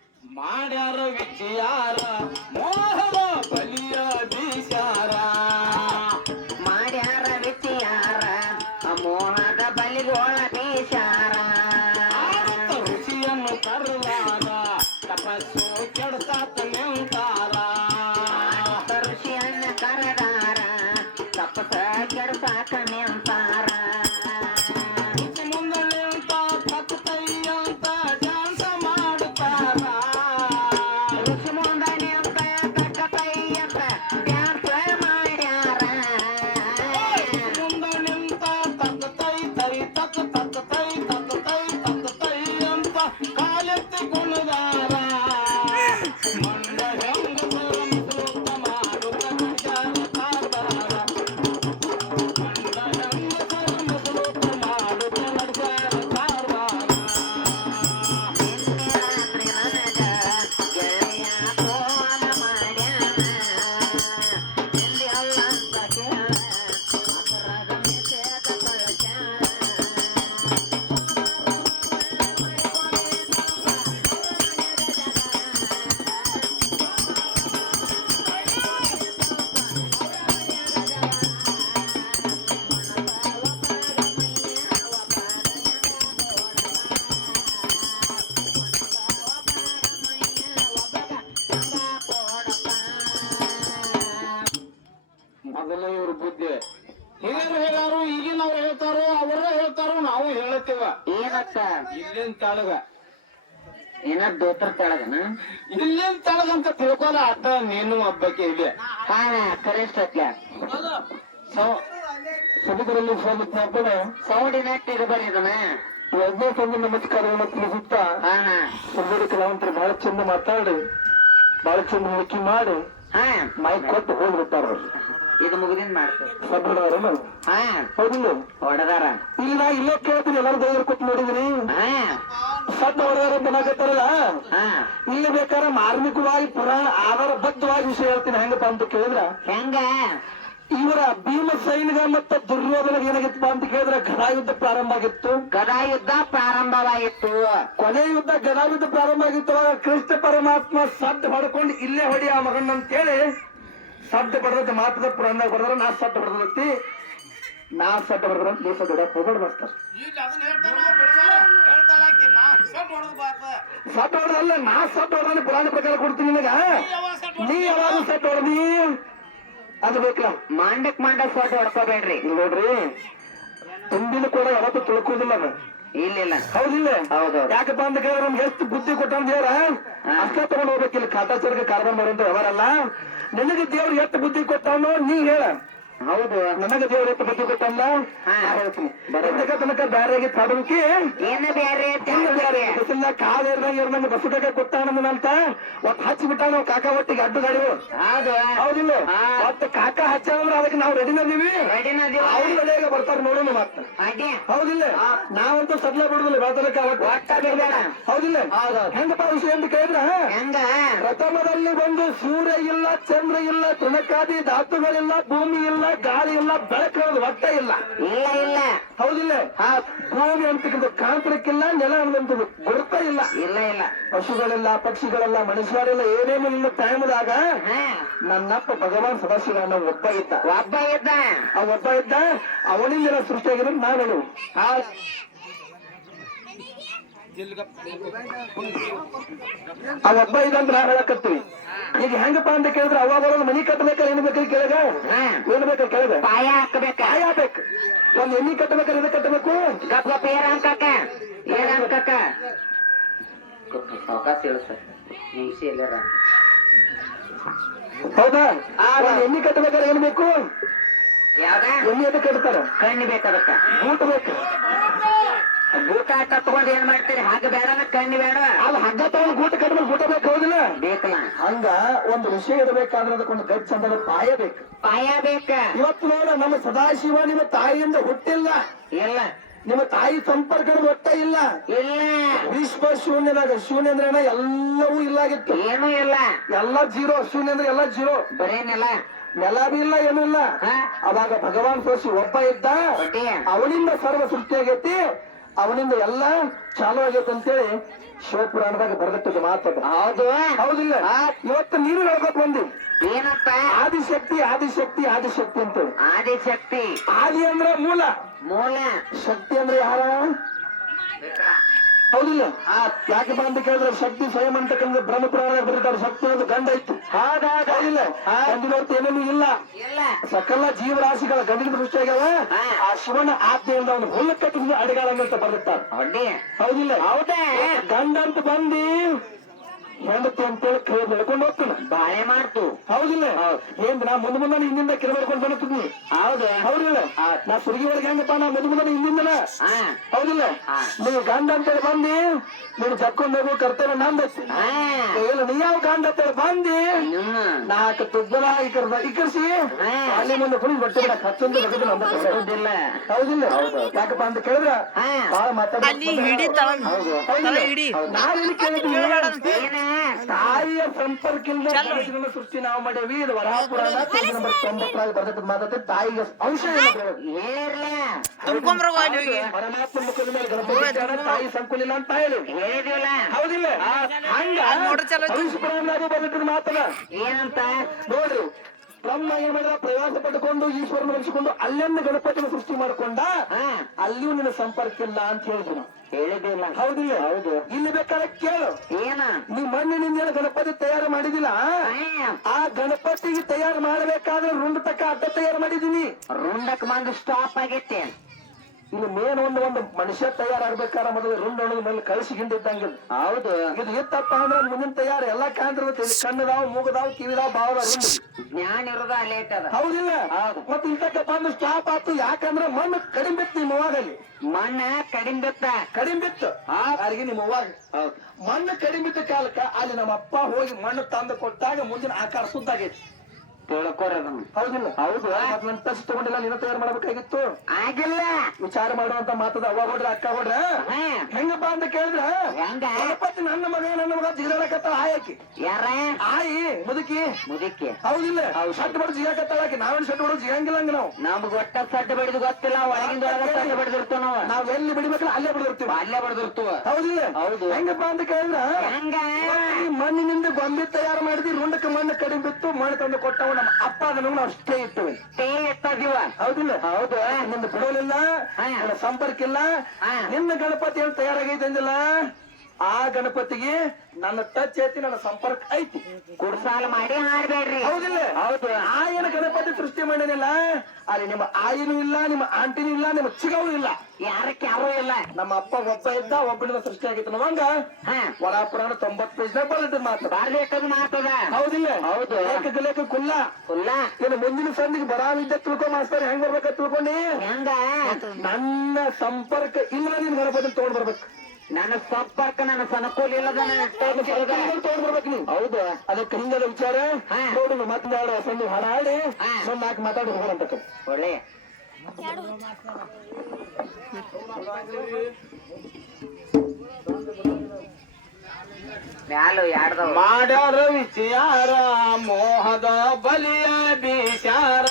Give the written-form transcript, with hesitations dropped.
ಮಾಡ್ಯಾರ ವಿಚಾರ ಮೋಹದ ಬಲಿಯ ಬೀಸಾರ ಮಾಡ್ಯಾರ ವಿಚಾರ ಮೋಹದ ಬಲಿಗೋಳ ಬೀಸಾರ ಆರುತ್ತ ಋಷಿಯನ್ನು ಕರೆದಾರ ತಪಸ್ಸು ಕೆಡಸಾತ ನಿಂತಾರ ಋಷಿಯನ್ನ ಕರೆದಾರ ತಪಸ ಕೆಡಸಾಕ ನಿಂತಾರ ಮುಂದೆ ನಿಂತ ತಕ್ಕತೈ ಅಂತ ಡ್ಯಾನ್ಸ್ ಮಾಡುತ್ತಾರ ಋಷಿ ಮುಂದ ನಿಂತ ತಕ್ಕತೈ ಅಂತ ಡ್ಯಾನ್ಸ್ ಮಾಡ್ಯಾರ ಮುಂದೆ ನಿಂತ ತಕ್ಕತೈ ತೈ ತಕ್ಕತೈ ತಕ್ಕತೈ ಅಂತ ಕಾಲೆತ್ತಿ ಕುಣಿದಾರ ಮಂಡ ಹೆಂಗಸರ ಮುಸುತ್ತ ಮಾಡುತ್ತ ವಿಚಾರ ತಾತಾರ ಮಂಡ ಹೆಂಗಸರ ಮುಸುತ್ತ ಮಾಡುತ್ತ ನಡ್ಸಾರ ತಾರ್ವಾರ ನಿನ್ನೆ ರಾತ್ರಿ ನನಗ ಗೆಳೆಯ ಫೋನ್ ಮಾಡ್ಯಾನ ಹಿಂದಿ ಅಲ್ಲ ಅಂತ ಕೇಳ ಅದರಾಗ ಮೆಸೇಜ್ ಕಳ್ಸ್ಯಾನ ಮೊದಲ ಇವ್ರ ಬುದ್ಧಿ ಹಿರಿಯರು ಹೇಳಾರು ಈಗಿನವ್ರು ಹೇಳ್ತಾರೋ ಅವರೇ ಹೇಳ್ತಾರೋ ನಾವು ಹೇಳತ್ತೀವ ಏನಕ್ಕ ಇಲ್ಲಿನ ತಳಗ ಏನ ದೋತ್ರ ತೆಳಗನ ಇಲ್ಲಿನ ತಳಗಂತ ತಿಳ್ಕೊಲ್ಲ ಅಟ್ಟ ನೀನು ಹಬ್ಬಕ್ಕೆ ಇದೆ ಹಾ ಕರೆಷ್ಟತ್ಲ ಸಭಿಕರಲ್ಲಿ ಸ್ವಾಗತ ಸೌಂಡಿನ ಇರಬಾರಿ ಇದನ್ನ ಎರಡನೇ ಸಂಘ ನಮಸ್ಕಾರವನ್ನು ತಿಳಿಸುತ್ತಾ ಹಾ ಸಂಗಡಿ ಕಲಾವಂತರು ಬಹಳ ಚಂದ ಮಾತಾಡಿ ಬಹಳ ಚಂದ ಹೇಳಿಕೆ ಮಾಡಿ ಹಾ ಮೈಕ್ ಕೊಟ್ಟು ಹೋಗ್ಬಿಡ್ತಾರ ಇದು ಮುಗಿದಿನ್ ಮಾಡ್ತೇವೆ ಸಭ್ರದಾರಲ್ಲ ಹಾ ಹೌದಿಲ್ಲ ಹೊಡೆದಾರ ಇಲ್ಲ ಇಲ್ಲೇ ಕೇಳ್ತೀನಿ ಎಲ್ಲರೂ ದೈವರು ಕೊಟ್ಟು ನೋಡಿದ್ರಿ ಹಾ ಸದ್ ಹೊಡೆದಾರ ಅಂತ ನಾಕತ್ತಾರಲ್ಲ ಹಾ ಇಲ್ಲಿ ಬೇಕಾದ್ರೆ ಮಾರ್ಮಿಕವಾಗಿ ಪುರಾಣ ಆಧಾರಬದ್ಧವಾಗಿ ವಿಷಯ ಹೇಳ್ತೀನಿ ಹೆಂಗಪ್ಪ ಅಂತ ಕೇಳಿದ್ರ ಹೆಂಗ ಇವರ ಭೀಮ ಸೈನಿಕ ಮತ್ತು ದುರ್ಯೋಧನ ಏನಾಗಿತ್ತಪ್ಪ ಅಂತ ಕೇಳಿದ್ರೆ ಗದಾಯುದ್ಧ ಪ್ರಾರಂಭ ಆಗಿತ್ತು ಗದಾ ಯುದ್ಧ ಪ್ರಾರಂಭವಾಯಿತು ಕೊನೆ ಯುದ್ಧ ಗದಾಯುದ್ಧ ಪ್ರಾರಂಭ ಆಗಿತ್ತು ಅವಾಗ ಕೃಷ್ಣ ಪರಮಾತ್ಮ ಸದ್ದು ಹೊಡ್ಕೊಂಡು ಇಲ್ಲೇ ಹೊಡಿ ಆ ಮಗನ್ ಅಂತೇಳಿ ಸದ್ದು ಬಡದ ಮಾತದ ಪುರಾಣದಾಗ ಬಡದ್ರ ನಾ ಸದ್ದು ಬಡದತ್ತಿ ನಾ ಸದ್ದು ಬಡದ್ರ ನೀ ಸದ್ದು ಹೊಡಕ್ ಹೋಗ್ಬೇಡ ಬರ್ತಾರ ಸದ್ದು ಹೊಡೆದಲ್ಲ ನಾ ಸದ್ದು ಹೊಡೆದ್ರೆ ಪುರಾಣ ಪ್ರಕಾರ ಕೊಡ್ತೀನಿ ನಿನಗ ನೀ ಯಾವಾಗ ಸದ್ದು ಹೊಡೆದಿ ಅದು ಬೇಕಲ್ಲ ಮಂಡಕ್ ಸ್ವಟ್ ಹೊಡ್ಕೋಬೇಡ್ರಿ ಇಲ್ಲಿ ನೋಡ್ರಿ ತುಂಬಿನ ಕೂಡ ಯಾವತ್ತೂ ತಿಳ್ಕೋದಿಲ್ಲ ಅದು ಇಲ್ಲ ಹೌದಿಲ್ಲ ಹೌದು ಯಾಕಪ್ಪ ಅಂತ ಕೇಳಿದ್ರೆ ನಮ್ಗೆ ಎಷ್ಟು ಬುದ್ಧಿ ಕೊಟ್ಟ ದೇವ್ರ ಅಷ್ಟೇ ತಗೊಂಡ್ ಹೋಗ್ಬೇಕಿಲ್ಲ ಕಾಟಾಚಾರಕ್ಕೆ ಕಾರ್ಬನ್ ಮಾಡುವಂತ ವ್ಯವಹಾರಲ್ಲ ನಿನಗೆ ದೇವ್ರು ಎಷ್ಟು ಬುದ್ಧಿ ಕೊಟ್ಟವನು ನೀ ಹೇಳ ಹೌದು ನನಗೆ ದೇವ್ರ ಎಷ್ಟು ಬುದ್ಧಿ ಕೊಟ್ಟಲ್ಲ ಹೇಳ್ತೀನಿ ಬರೋದಕ್ಕೆ ತನಕ ಬ್ಯಾರೆಗೆ ತಡಂಕಿ ಏನ ಬ್ಯಾರೆ ಬ್ಯಾರೆ ಬಸ್ಸಿಲ್ಲ ಕಾಲ್ ಏರ್ದಂಗ ಬಸ್ಸು ಕಾಕ ಕೊಟ್ಟಾನಂತ ಒಟ್ಟು ಹಚ್ಚಿ ಬಿಟ್ಟಾನ ಕಾಕ ಒಟ್ಟಿಗೆ ಅಡ್ಡು ಗಾಡಿಗಳು ಹೌದು ಹೌದಿಲ್ಲ ಒಟ್ಟು ಕಾಕ ಹಚ್ಚಂದ್ರೆ ಅದಕ್ಕೆ ನಾವು ರೆಡಿನ ಇದೀವಿ ರೆಡಿನ ಅವ್ರು ರೆಡಿಯಾಗ ಬರ್ತಾರ ನೋಡೋಣ ಮತ್ತೆ ಅಡ್ಡಿ ಹೌದಿಲ್ಲ ನಾವಂತೂ ಸಡ್ಲ ಬಿಡುದಿಲ್ಲ ಬೆಳತನಕ ಹೌದಿಲ್ಲ ಹೆಂಗಪ್ಪ ವಿಷಯ ಅಂತ ಕೇಳಿದ್ರ ಹೆಂಗ ಪ್ರಥಮದಲ್ಲಿ ಬಂದು ಸೂರ್ಯ ಇಲ್ಲ ಚಂದ್ರ ಇಲ್ಲ ತೃಣಕಾದಿ ಧಾತುಗಳಿಲ್ಲ ಭೂಮಿ ಇಲ್ಲ ಗಾಳಿ ಇಲ್ಲ ಬೆಳಕು ಒಟ್ಟ ಇಲ್ಲ ಇಲ್ಲ ಹೌದಿಲ್ಲ ಭೂಮಿ ಅಂತಕ್ಕಂಥ ಕಾಂತರಕ್ಕಿಲ್ಲ ನೆಲ ಅನ್ನೋದು ಗುರುತ ಇಲ್ಲ ಇಲ್ಲ ಪಶುಗಳಿಲ್ಲ ಪಕ್ಷಿಗಳೆಲ್ಲ ಮನುಷ್ಯರೆಲ್ಲ ಏನೇನು ಇಲ್ಲ ಟೈಮ್ದಾಗ ನನ್ನಪ್ಪ ಭಗವಾನ್ ಸದಾಶಿವನ ಒಬ್ಬ ಇದ್ದ ಆ ಒಬ್ಬ ಇದ್ದ ಅವನಿಂದ ಸೃಷ್ಟಿಯಾಗಿರೋ ನಾನು ಆ ಒಬ್ಬ ಇದಂತ ನಾವ್ ಹೇಳಕತ್ತೀವಿ ಈಗ ಹೆಂಗಪ್ಪ ಅಂತ ಕೇಳಿದ್ರೆ ಅವಾಗ ಮನಿ ಕಟ್ಟಬೇಕಾದ್ರೆ ಏನ್ ಬೇಕು ಕೆಳಗ ಏನ್ ಬೇಕು ಕೆಳಗ ಪಾಯ ಹಾಕಬೇಕ ಪಾಯ ಹಾಕ್ಬೇಕು ಒಂದ್ ಎಣ್ಣಿ ಕಟ್ಟಬೇಕಾದ್ರೆ ಎದಕ್ ಕಟ್ಟಬೇಕು ಗಪ್ಪ ಏನಾಕ ಅವಕಾಶ ಹೇಳ ಸರ್ ನಿಮಿಷ ಎಲ್ಲಾರ ಹೌದಾ ಒಂದ್ ಎಣ್ಣಿ ಕಟ್ಟಬೇಕಾದ್ರೆ ಏನ್ ಬೇಕು ಯಾವ್ದ ಎಣ್ಣಿ ಅದಕ್ಕೆ ಕಟ್ತಾರ ಕಣ್ಣಿ ಬೇಕದಕ್ಕ ಬೂಟ್ ಬೇಕು ಊಟ ಕಟ್ಕೊಂಡು ಏನ್ ಮಾಡ್ತೀರಿ ಹಾಗ ಬೇಡ ಕಣ್ಣು ಬೇಡ ಅಲ್ಲಿ ಹಗ್ಗ ತಗೊಂಡು ಗೂಟ ಕಡಿಮೆ ಗೂಟ ಬೇಕು ಹೌದಿಲ್ಲ ಬೇಕಲ್ಲ ಹಂಗ ಒಂದು ವಿಷಯ ಇರಬೇಕಾದ್ರೆ ಅದಕ್ಕೊಂದು ಗಚ್ಚ ಅಂದ್ರೆ ಪಾಯ ಬೇಕು ಪಾಯ ಬೇಕ ಇವತ್ತು ನೋಡ ನಮ್ಮ ಸದಾಶಿವ ನಿಮ್ಮ ತಾಯಿಯಿಂದ ಹುಟ್ಟಿಲ್ಲ ಇಲ್ಲ ನಿಮ್ಮ ತಾಯಿ ಸಂಪರ್ಕ ಒಟ್ಟ ಇಲ್ಲ ಇಲ್ಲ ವಿಶ್ವ ಶೂನ್ಯದಾಗ ಶೂನ್ಯ ಅಂದ್ರೆ ಎಲ್ಲವೂ ಇಲ್ಲ ಆಗಿತ್ತು ಏನೂ ಇಲ್ಲ ಎಲ್ಲ ಜೀರೋ ಶೂನ್ಯ ಅಂದ್ರೆ ಎಲ್ಲ ಜೀರೋ ಬರೇನಿಲ್ಲ ನೆಲ ಬಿ ಇಲ್ಲ ಏನೂ ಇಲ್ಲ ಹಾ ಅವಾಗ ಭಗವಾನ್ ಸೋಸಿ ಒಬ್ಬ ಇದ್ದ ಹೊಟ್ಟಿ ಅವನಿಂದ ಸರ್ವ ಸೃಷ್ಟಿಯಾಗೈತಿ ಅವನಿಂದ ಎಲ್ಲ ಚಾಲು ಆಗೈತೆ ಅಂತೇಳಿ ಶಿವಪುರಾಣದಾಗ ಬರೆದಿಟ್ಟದ ಮಾತದ ಹೌದು ಹೌದಿಲ್ಲ ಇವತ್ತು ನೀನು ಹೇಳ್ಕೊತ್ ಬಂದಿ ಏನಪ್ಪ ಆದಿಶಕ್ತಿ ಆದಿಶಕ್ತಿ ಆದಿಶಕ್ತಿ ಅಂತ ಆದಿಶಕ್ತಿ ಆದಿ ಅಂದ್ರೆ ಮೂಲ ಮೂಲ ಶಕ್ತಿ ಅಂದ್ರೆ ಯಾರ ಹೌದಿಲ್ಲ ಯಾಕಪ್ಪ ಅಂತ ಕೇಳಿದ್ರೆ ಶಕ್ತಿ ಸ್ವಯಂ ಅಂತಕ್ಕಂಥ ಬ್ರಹ್ಮಪುರಾಣ ಬರೀತಾರೆ ಶಕ್ತಿ ಅನ್ನೋದು ಗಂಡ ಇತ್ತು ಹೌದಿಲ್ಲ ಗಂಡಿನವತ್ತು ಏನೇನು ಇಲ್ಲ ಇಲ್ಲ ಸಕಲ ಜೀವರಾಶಿಗಳ ಗಂಡಿನ ದೃಷ್ಟಿಯಾಗ್ಯಾವ ಆ ಶಿವನ ಆಜ್ಞೆಯಿಂದ ಅವನು ಹುಲ್ಲು ಕಟ್ಟಿದ ಅಡಿಗಾಳಂತ ಬರುತ್ತಾರೆ ಹೊಡ್ಡಿ ಹೌದಿಲ್ಲ ಹೌದಾ ಗಂಡ ಅಂತ ಬಂದಿ ಹೆಂಡತಿ ಅಂತೇಳಿ ಕೈ ಬೆಳ್ಕೊಂಡು ಹೋಗ್ತಾನ ಬಾಳೆ ಮಾಡ್ತು ಹೌದಿಲ್ಲ ಏನ್ ನಾ ಮುಂದೆ ಮುಂದೆ ಹಿಂದಿಂದ ಕಿರ ಬೆಳ್ಕೊಂಡು ಬಂದಿರ್ತೀನಿ ಹೌದು ಹೌದಿಲ್ಲ ನಾ ಸುರ್ಗಿ ಒಳಗೆ ಹೆಂಗಪ್ಪ ನಾ ಮುಂದೆ ಹಿಂದಿಂದನ ಹಾ ಹೌದಿಲ್ಲ ನೀವು ಗಂಡ ಅಂತೇಳಿ ಬಂದಿ ನೀನು ಜಕ್ಕೊಂಡು ಹೋಗೋ ಕರ್ತವ್ಯ ನಂದೈತಿ ಹಾ ಇಲ್ಲ ನೀ ಯಾವ ಗಂಡ ಅಂತೇಳಿ ಬಂದಿ ನಿಮ್ಮ ನಾಲ್ಕು ತುಗ್ಗಲ ಇಕ್ಕರ್ಸಿ ಅಲ್ಲಿ ಮುಂದೆ ಕುಡಿ ಬಟ್ಟೆ ಬಿಡ ಹತ್ತೊಂದು ಲಗದ ಹೌದಿಲ್ಲ ಹೌದಿಲ್ಲ ಯಾಕಪ್ಪ ಅಂತ ಕೇಳಿದ್ರ ಹಾ ಬಾಳ ಮಾತಾಡಿ ನಾವೇನು ಕೇಳಿದ್ವಿ ಏನ ತಾಯಿಯ ಸಂಪರ್ಕ ಇಲ್ಲದ ಸೃಷ್ಟಿ ನಾವು ಮಾಡೇವಿ ಇದು ವರಾಪುರಾಣ ಪೇಜ್ ನಂಬರ್ 90 ಬರ್ತದ ಮಾತಾಡ್ತೇವೆ ತಾಯಿಗೆ ಅಂಶ ಹೇಳಿರ್ಲ ಪರಮಾತ್ಮ ಮುಖದ ಮೇಲೆ ಗಣಪತಿ ತಾಯಿ ಸಂಕುಲ ಇಲ್ಲ ಅಂತ ಹೇಳಿ ಹೇಳಿದಿಲ್ಲ ಹೌದಿಲ್ಲ ಹಂಗ ಪುರಾಣದಾಗ ಬರ್ತದ ಮಾತನ ಏನಂತ ನೋಡ್ರಿ ಬ್ರಹ್ಮ ಏನ್ ಮಾಡಿದ ಪ್ರವಾಸ ಪಡ್ಕೊಂಡು ಈಶ್ವರನ ನಡೆಸಿಕೊಂಡು ಅಲ್ಲಿಂದ ಗಣಪತಿನ ಸೃಷ್ಟಿ ಮಾಡ್ಕೊಂಡ ಹಾ ಅಲ್ಲಿಯೂ ನಿನ್ನ ಸಂಪರ್ಕ ಇಲ್ಲ ಅಂತ ಹೇಳಿದ್ರು ಹೇಳಿದಿಲ್ಲ ಹೌದಿಲ್ಲ ಹೌದು ಇಲ್ಲಿ ಬೇಕಾದ್ರೆ ಕೇಳು ಏನ ನೀ ಮಣ್ಣಿನಿಂದ ಗಣಪತಿ ತಯಾರು ಮಾಡಿದಿಲ್ಲ ಆ ಗಣಪತಿಗೆ ತಯಾರು ಮಾಡಬೇಕಾದ್ರೆ ರುಂಡ ತಕ್ಕ ಅಡ್ಡ ತಯಾರು ಮಾಡಿದೀನಿ ರುಂಡಕ್ ಮಂದು ಸ್ಟಾಪ್ ಆಗೈತೆ ಇಲ್ಲಿ ಮೇನ್ ಒಂದು ಮನುಷ್ಯ ತಯಾರಾಗ್ಬೇಕಾದ್ರೆ ಮೊದಲು ರುಂಡ ಮೇಲೆ ಕಳಿಸಿ ಹಿಂಡಿದ್ದಂಗ ಹೌದು ಇದು ಇತ್ತಪ್ಪ ಅಂದ್ರೆ ಮುಂದಿನ ತಯಾರು ಎಲ್ಲಾ ಕಾಣ್ತಿರ್ತೈತಿ ಕಣ್ಣದಾವ್ ಮೂಗದಾವ್ ಕಿವಿದಾವ್ ಬಾವದ ರುಂಡ ಜ್ಞಾನ ಇರೋದ ಲೇಟ್ ಅದ ಹೌದಿಲ್ಲ ಮತ್ತೆ ಇಂತಕ್ಕಪ್ಪ ಅಂದ್ರೆ ಸ್ಟಾಪ್ ಆತು ಯಾಕಂದ್ರೆ ಮಣ್ಣು ಕಡಿಮೆ ಬಿತ್ತು ನಿಮ್ಮ ಅವ್ವಾಗಲ್ಲಿ ಮಣ್ಣ ಕಡಿಮೆ ಬಿತ್ತ ಕಡಿಮೆ ಬಿತ್ತು ಯಾರಿಗೆ ನಿಮ್ಮ ಅವ್ವಾಗ ಮಣ್ಣು ಕಡಿಮೆ ಬಿದ್ದ ಕಾಲಕ್ಕ ಅಲ್ಲಿ ನಮ್ಮ ಅಪ್ಪ ಹೋಗಿ ಮಣ್ಣು ತಂದು ಕೊಟ್ಟಾಗ ಮುಂದಿನ ಆಕಾರ ಸುದ್ದಾಗೈತಿ ತಿಳ್ಕೊರ ಅದನ್ನ ಹೌದಿಲ್ಲ ಹೌದು ನನ್ನ ಟಚ್ ತಗೊಂಡಿಲ್ಲ ನೀನ ತಯಾರು ಮಾಡ್ಬೇಕಾಗಿತ್ತು ಆಗಿಲ್ಲ ವಿಚಾರ ಮಾಡುವಂತ ಮಾತದ ಅವ್ವ ಹೊಡ್ರ ಅಕ್ಕ ಹೊಡ್ರ ಹೆಂಗಪ್ಪ ಅಂತ ಕೇಳಿದ್ರ ಹೆಂಗ ಗಣಪತಿ ನನ್ನ ಮಗ ಜಿಗಾಡಕತ್ತಾಳ ಆಯಕಿ ಯಾರ ಆಯಿ ಮುದುಕಿ ಮುದಿಕ್ಕೆ ಹೌದಿಲ್ಲ ಶಟ್ ಬಡ ಜಿಗಾಕತ್ತಾಳ ಆಕಿ ನಾವೇನು ಶಟ್ ಬಡ ಜಿಗಂಗಿಲ್ಲ ಹಂಗ ನಾವು ನಮ್ಗ ಒಟ್ಟ ಸಡ್ಡ ಬಡಿದು ಗೊತ್ತಿಲ್ಲ ಒಳಗಿಂದ ಒಳಗ ಸಡ್ಡ ಬಡಿದಿರ್ತೀವಿ ನಾವು ನಾವ್ ಎಲ್ಲಿ ಬಿಡಿಬೇಕಲ್ಲ ಅಲ್ಲೇ ಬಿಡಿರ್ತೀವಿ ಅಲ್ಲೇ ಬಡಿದಿರ್ತೀವ ಹೌದಿಲ್ಲ ಹೌದು ಹೆಂಗಪ್ಪ ಅಂತ ಕೇಳಿದ್ರ ಹೆಂಗ ಈ ಮಣ್ಣಿನಿಂದ ಗೊಂಬೆ ತಯಾರು ಮಾಡಿದ್ವಿ ರುಂಡಕ್ಕೆ ಮಣ್ಣು ಕಡಿಮೆ ಬಿತ್ತು ಮಣ್ಣು ತಂದು ಕೊಟ್ಟವ ನಮ್ಮ ಅಪ್ಪ ಅದನ್ನು ನಾವು ಅಷ್ಟೇ ಇರ್ತೇವೆ ಎತ್ತದಿವ ಹೌದಿಲ್ಲ ಹೌದು ನಿಂದ ಬಿಡೋಲಿಲ್ಲ ನಿನ್ನ ಸಂಪರ್ಕ ಇಲ್ಲ ನಿನ್ನ ಗಣಪತಿ ಏನು ತಯಾರಾಗೈತೆ ಅಂದಿಲ್ಲ ಆ ಗಣಪತಿಗೆ ನನ್ನ ಟಚ್ ಐತಿ ನನ್ನ ಸಂಪರ್ಕ ಐತಿ ಕುಡ್ಸಾಲ ಮಾಡಿ ಹಾಡ್ಬೇಡ್ರಿ ಹೌದಿಲ್ಲ ಹೌದು ಆ ಏನು ಗಣಪತಿ ಸೃಷ್ಟಿ ಮಾಡಿದಿಲ್ಲ ಅಲ್ಲಿ ನಿಮ್ಮ ಆಯಿನೂ ಇಲ್ಲ ನಿಮ್ಮ ಆಂಟಿನೂ ಇಲ್ಲ ನಿಮ್ಮ ಚಿಗವೂ ಇಲ್ಲ ಯಾರಕ್ಕೆ ಯಾರೂ ಇಲ್ಲ ನಮ್ಮ ಅಪ್ಪ ಒಬ್ಬ ಇದ್ದ ಒಬ್ಬನಿಂದ ಸೃಷ್ಟಿ ಆಗಿತ್ತು ನವಂಗ ವರಾಪುರಾಣ 90 ಪೇಜ್ ಬರ್ತದೆ ಮಾತು ಬರ್ಬೇಕದು ಮಾತದ ಹೌದಿಲ್ಲ ಹೌದು ಲೇಖ ಕುಲ್ಲ ಕುಲ್ಲ ಇನ್ನು ಮುಂದಿನ ಸಂದಿಗೆ ಬರಾವಿದ್ದ ತಿಳ್ಕೊ ಮಾಸ್ತಾರ ಹೆಂಗ್ ಬರ್ಬೇಕ ತಿಳ್ಕೊಂಡಿ ಹೆಂಗ ನನ್ನ ಸಂಪರ್ಕ ಇಲ್ಲ ನಿನ್ ಗಣಪತಿ ತಗೊಂಡ್ ಬರ್ಬೇಕು ನನ್ನ ಸಂಪರ್ಕ ನನ್ನ ಸನಕೂಲ ಇಲ್ಲದ ತಗೊಂಡ್ ಬರ್ಬೇಕು ನೀವು ಹೌದು ಅದಕ್ಕೆ ಹಿಂಗದ ವಿಚಾರ ನೋಡು ಮಾತನಾಡ ಸಂಧಿ ಹಾಡಾಡಿ ಸುಮ್ಮನೆ ನಾಲ್ಕು ಮಾತಾಡಿ ಹೋಗೋಣ ಒಳ್ಳೆ ಮ್ಯಾಲು ಯಾರ್ದವ ಮಾಡ್ಯಾರ ವಿಚಾರ ಮೋಹದ ಬಲಿಯ ಬಿಚಾರ